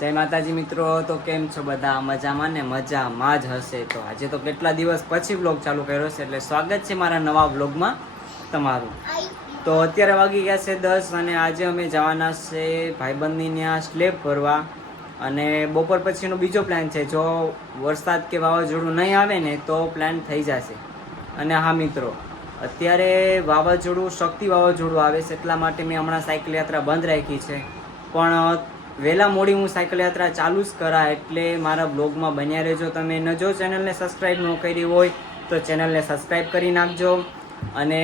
જય માતાજી મિત્રો, તો કેમ છો બધા? મજામાં ને મજામાં જ હશે તો. આજે તો કેટલા દિવસ પછી બ્લોગ ચાલુ કર્યો છે, એટલે સ્વાગત છે મારા નવા બ્લોગમાં તમારું. તો અત્યારે વાગી ગયા છે દસ અને આજે અમે જવાના છે ભાઈબંધની ત્યાં સ્લેબ ભરવા. અને બપોર પછીનો બીજો પ્લાન છે, જો વરસાદ કે વાવાઝોડું નહીં આવે ને, તો પ્લાન થઈ જશે. અને હા મિત્રો, અત્યારે વાવાઝોડું, શક્તિ વાવાઝોડું આવે છે, એટલા માટે મેં હમણાં સાયકલ યાત્રા બંધ રાખી છે. પણ વહેલા મોડી હું સાયકલ યાત્રા ચાલુ જ કરા એટલે મારા બ્લોગમાં બન્યા રહેજો તમે. ન જો ચેનલને સબસ્ક્રાઈબ ન કરી હોય તો ચેનલને સબસ્ક્રાઈબ કરી નાખજો અને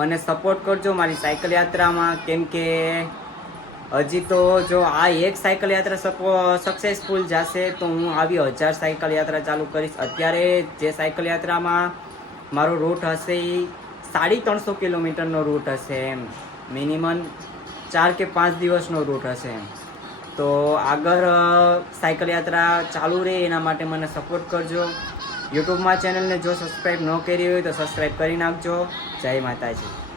મને સપોર્ટ કરજો મારી સાયકલ યાત્રામાં. કેમ કે હજી તો જો આ એક સાયકલ યાત્રા સક્સેસફુલ જશે તો હું આવી હજાર સાયકલ યાત્રા ચાલુ કરીશ. અત્યારે જે સાયકલ યાત્રામાં મારો રૂટ હશે એ સાડી ત્રણસો કિલોમીટરનો રૂટ હશે એમ. મિનિમમ ચાર કે પાંચ દિવસનો રૂટ હશે એમ. તો આગળ સાયકલ યાત્રા ચાલુ રહે એના માટે મને સપોર્ટ કરજો. યુટ્યુબમાં ચેનલને જો સબસ્ક્રાઈબ ન કરી હોય તો સબસ્ક્રાઈબ કરી નાખજો. જય માતાજી.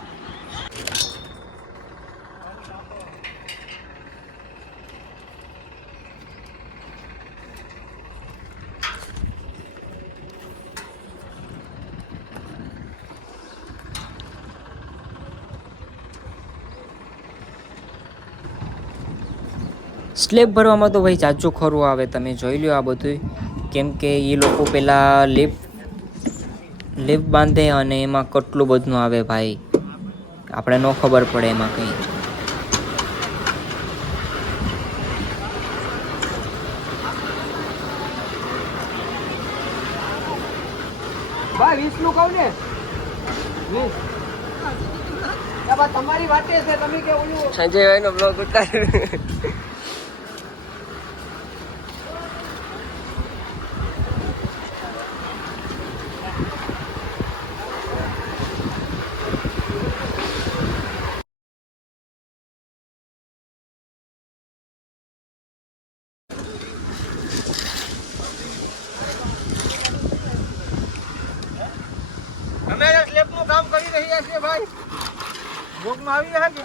સ્લેબ ભરવામાં તો ભાઈ ચાચું ખરું આવે તમે જોઈ લો આ બધું કેમ કે એ લોકો પેલા લિફ્ટ લિફ્ટ બાંધે અને એમાં કેટલું બધું આવે ભાઈ. આપણે ન ખબર પડે એમાં કંઈ. ભાઈ વીસ કહું ને? વીસ. તમારી વાટે છે તમે કે ઓલું સંજયભાઈ નો બ્લોગ ઉતાર અમે સ્લેબનું કામ કરી ભાઈ? ભોગમાં આવી રહ્યા કે?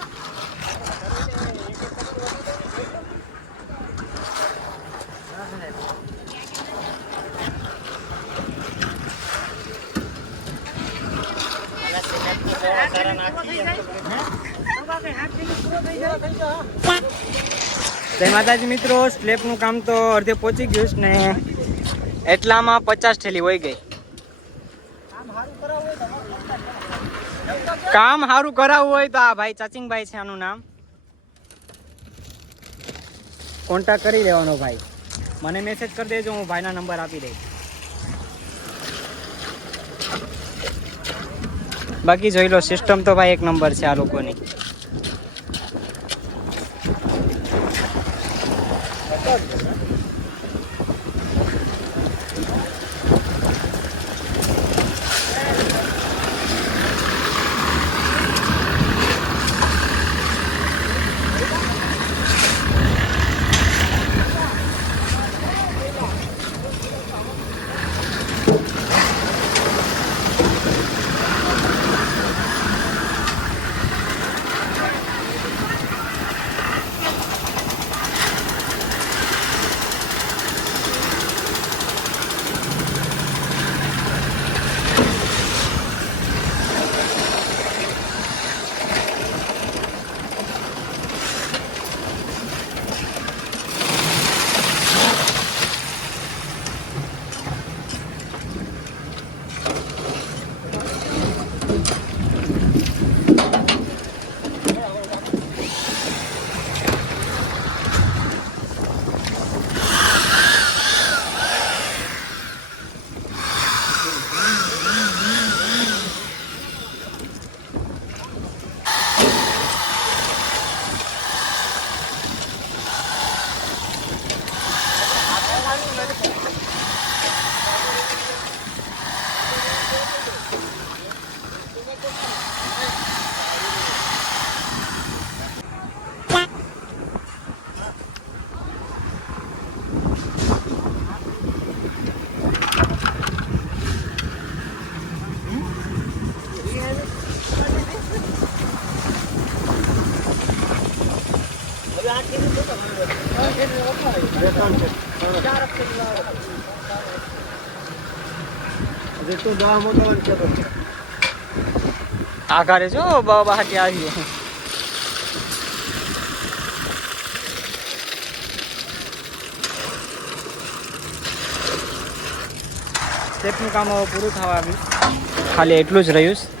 જય માતાજી મિત્રો, સ્લેબનું કામ તો અડધે પહોંચી ગયું ને. એટલામાં પચાસ થેલી વહી ગઈ. કામ સારું કરાવવું હોય તો આ ભાઈ ચચિંગભાઈ છે આનું નામ. કોન્ટેક્ટ કરી લેવાનો ભાઈ. મને મેસેજ કરી દેજો, હું ભાઈના નંબર આપી દઈશ. બાકી જોઈ લો સિસ્ટમ તો ભાઈ એક નંબર છે આ લોકોની. આઘારે જો બાબા હાટી આવી સ્ટેપનું કામ હવે પૂરું થવા આવ્યું ખાલી એટલું જ રહ્યું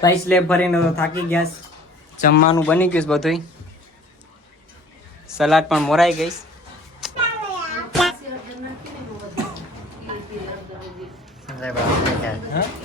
ભાઈ સ્લેબ ભરીને તો થાકી ગયા જમવાનું બની ગયું બધું સલાડ પણ મોરાઈ ગઈ. સંજયભાઈ,